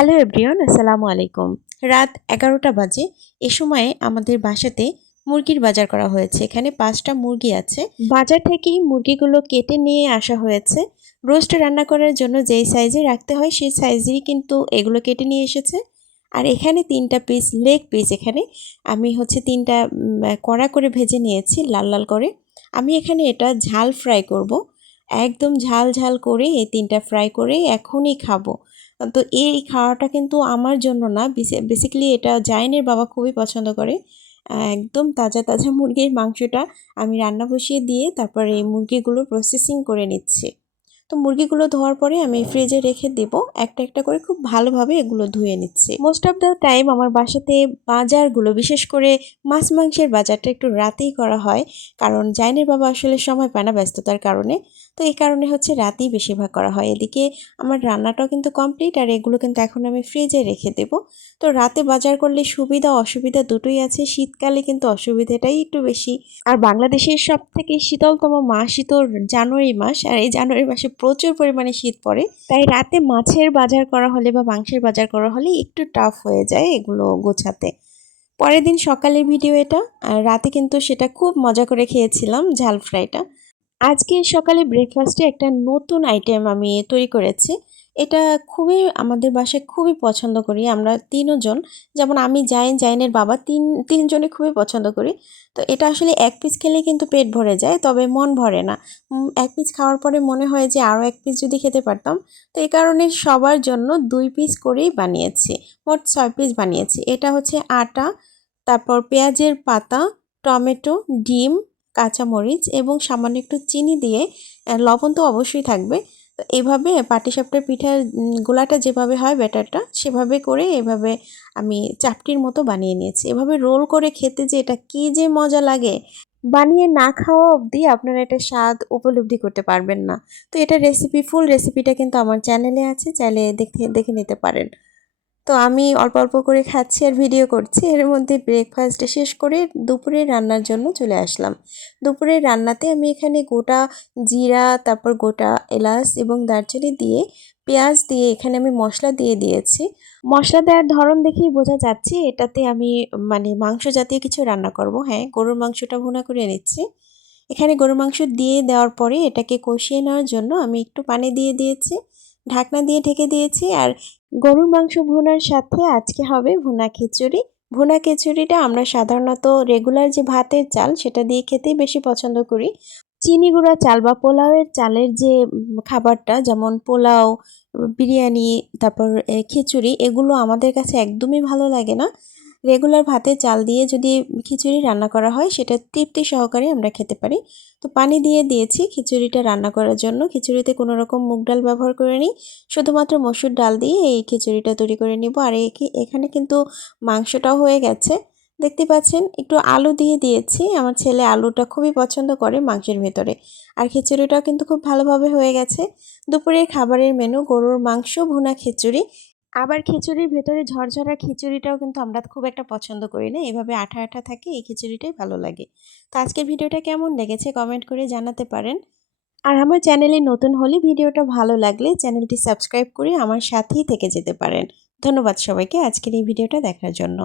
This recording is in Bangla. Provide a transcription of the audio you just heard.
হ্যালো এভরিওয়ান, আসসালামু আলাইকুম। রাত এগারোটা বাজে, এ সময়ে আমাদের বাসাতে মুরগির বাজার করা হয়েছে। এখানে পাঁচটা মুরগি আছে। বাজার থেকেই মুরগিগুলো কেটে নিয়ে আসা হয়েছে। রোস্ট রান্না করার জন্য যেই সাইজে রাখতে হয়, সেই সাইজেই কিন্তু এগুলো কেটে নিয়ে এসেছে। আর এখানে তিনটা পিস লেগ পিস এখানে। আমি হচ্ছে তিনটা কড়া করে ভেজে নিয়েছি, লাল লাল করে। আমি এখানে এটা ঝাল ফ্রাই করব। একদম ঝাল ঝাল করে এই তিনটা ফ্রাই করে এখনই খাব। তো এই খাওয়াটা কিন্তু আমার জন্য না বেসিক্যালি এটা জাইনের বাবা খুবই পছন্দ করে। একদম তাজা তাজা মুরগির মাংসটা আমি রান্না বসিয়ে দিয়ে তারপরে এই মুরগিগুলো প্রসেসিং করে নিচ্ছি। তো মুরগিগুলো ধোয়ার পরে আমি ফ্রিজে রেখে দেব। একটা একটা করে খুব ভালোভাবে এগুলো ধুয়ে নিচ্ছি। মোস্ট অফ দ্য টাইম আমার বাসাতে বাজারগুলো, বিশেষ করে মাছ মাংসের বাজারটা একটু রাতেই করা হয়। কারণ জাইনের বাবা আসলে সময় পায় না ব্যস্ততার কারণে। তো এই কারণে হচ্ছে রাতেই বেশিরভাগ করা হয়। এদিকে আমার রান্নাটাও কিন্তু কমপ্লিট আর এগুলো কিন্তু এখন আমি ফ্রিজে রেখে দেব। তো রাতে বাজার করলে সুবিধা অসুবিধা দুটোই আছে। শীতকালে কিন্তু অসুবিধাটাই একটু বেশি। আর বাংলাদেশের সব থেকে শীতলতম মাসই তো জানুয়ারি মাস। আর এই জানুয়ারি মাসে প্রচুর পরিমাণে শীত পড়ে। তাই রাতে মাছের বাজার করা হলে বা মাংসের বাজার করা হলে একটু টাফ হয়ে যায় এগুলো গোছাতে। পরের দিন সকালের ভিডিও এটা। আর রাতে কিন্তু সেটা খুব মজা করে খেয়েছিলাম ঝাল ফ্রাইটা আজকে সকালে ব্রেকফাস্টে একটা নতুন আইটেম আমি তৈরি করেছি। এটা খুবই আমাদের বাসায় খুবই পছন্দ করি। আমরা তিনজন, যেমন আমি জাইন, জাইনের বাবা তিন তিনজনে খুবই পছন্দ করি। তো এটা আসলে এক পিস খেলে কিন্তু পেট ভরে যায়, তবে মন ভরে না। এক পিস খাওয়ার পরে মনে হয় যে আরও এক পিস যদি খেতে পারতাম, তো এই কারণে সবার জন্য দুই পিস করেই বানিয়েছি, মোট ছয় পিস বানিয়েছি। এটা হচ্ছে আটা, তারপর পেঁয়াজের পাতা, টমেটো, ডিম, কাঁচামরিচ এবং সামান্য একটু চিনি দিয়ে লবণ তো অবশ্যই থাকবে। তো এভাবে পাটিসাপটার পিঠার গোলাটা যেভাবে হয় ব্যাটারটা, সেভাবে করে এভাবে আমি চাপটির মতো বানিয়ে নিয়েছি। এভাবে রোল করে খেতে যে এটা কী যে মজা লাগে, বানিয়ে না খাওয়া অবধি আপনারা এটা স্বাদ উপলব্ধি করতে পারবেন না। তো এটা রেসিপি ফুল রেসিপিটা কিন্তু আমার চ্যানেলে আছে, চাইলে দেখে দেখে নিতে পারেন। তো আমি অল্প অল্প করে খাচ্ছি আর ভিডিও করছি। এর মধ্যে ব্রেকফাস্ট শেষ করে দুপুরে রান্নার জন্য চলে আসলাম। দুপুরের রান্নাতে আমি এখানে গোটা জিরা, তারপর গোটা এলাচ এবং দারচিনি দিয়ে পেঁয়াজ দিয়ে এখানে আমি মশলা দিয়ে দিয়েছি। মশলা দেওয়ার ধরন দেখেই বোঝা যাচ্ছে। এটাতে আমি মানে মাংস জাতীয় কিছু রান্না করব। হ্যাঁ গরুর মাংসটা ভুনা করে নিচ্ছি। এখানে গরুর মাংস দিয়ে দেওয়ার পরে এটাকে কষিয়ে নেওয়ার জন্য আমি একটু পানি দিয়ে দিয়েছি। ঢাকনা দিয়ে ঢেকে দিয়েছি আর গরুর মাংস ভুনার সাথে আজকে হবে ভুনা খিচুড়ি। ভুনা খিচুড়িটা আমরা সাধারণত রেগুলার যে ভাতের চাল সেটা দিয়ে খেতেই বেশি পছন্দ করি। চিনি গুঁড়া চাল বা পোলাওয়ের চালের যে খাবারটা যেমন পোলাও, বিরিয়ানি, তারপর খিচুড়ি, এগুলো আমাদের কাছে একদমই ভালো লাগে না। রেগুলার ভাতে চাল দিয়ে যদি খিচুড়ি রান্না করা হয়, সেটা তৃপ্তি সহকারে আমরা খেতে পারি। তো পানি দিয়ে দিয়েছি খিচুড়িটা রান্না করার জন্য। খিচুড়িতে কোনো রকম মুগ ডাল ব্যবহার করে নিই। শুধুমাত্র মসুর ডাল দিয়ে এই খিচুড়িটা তৈরি করে নিব। আর একে- এখানে কিন্তু মাংসটাও হয়ে গেছে। দেখতে পাচ্ছেন, একটু আলু দিয়ে দিয়েছি। আমার ছেলে আলুটা খুবই পছন্দ করে মাংসের ভেতরে। আর খিচুড়িটাও কিন্তু খুব ভালোভাবে হয়ে গেছে। দুপুরের খাবারের মেনু গরুর মাংস, ভুনা খিচুড়ি। আবার খিচুড়ির ভেতরে ঝরঝরা খিচুড়িটাও কিন্তু আমরা খুব একটা পছন্দ করি না। এভাবে আঠা আঠা থাকে, এই খিচুড়িটাই ভালো লাগে। তো আজকের ভিডিওটা কেমন লেগেছে কমেন্ট করে জানাতে পারেন। আর আমার চ্যানেলে নতুন হলে ভিডিওটা ভালো লাগলে চ্যানেলটি সাবস্ক্রাইব করে আমার সাথেই থেকে যেতে পারেন। ধন্যবাদ সবাইকে আজকের এই ভিডিওটা দেখার জন্য।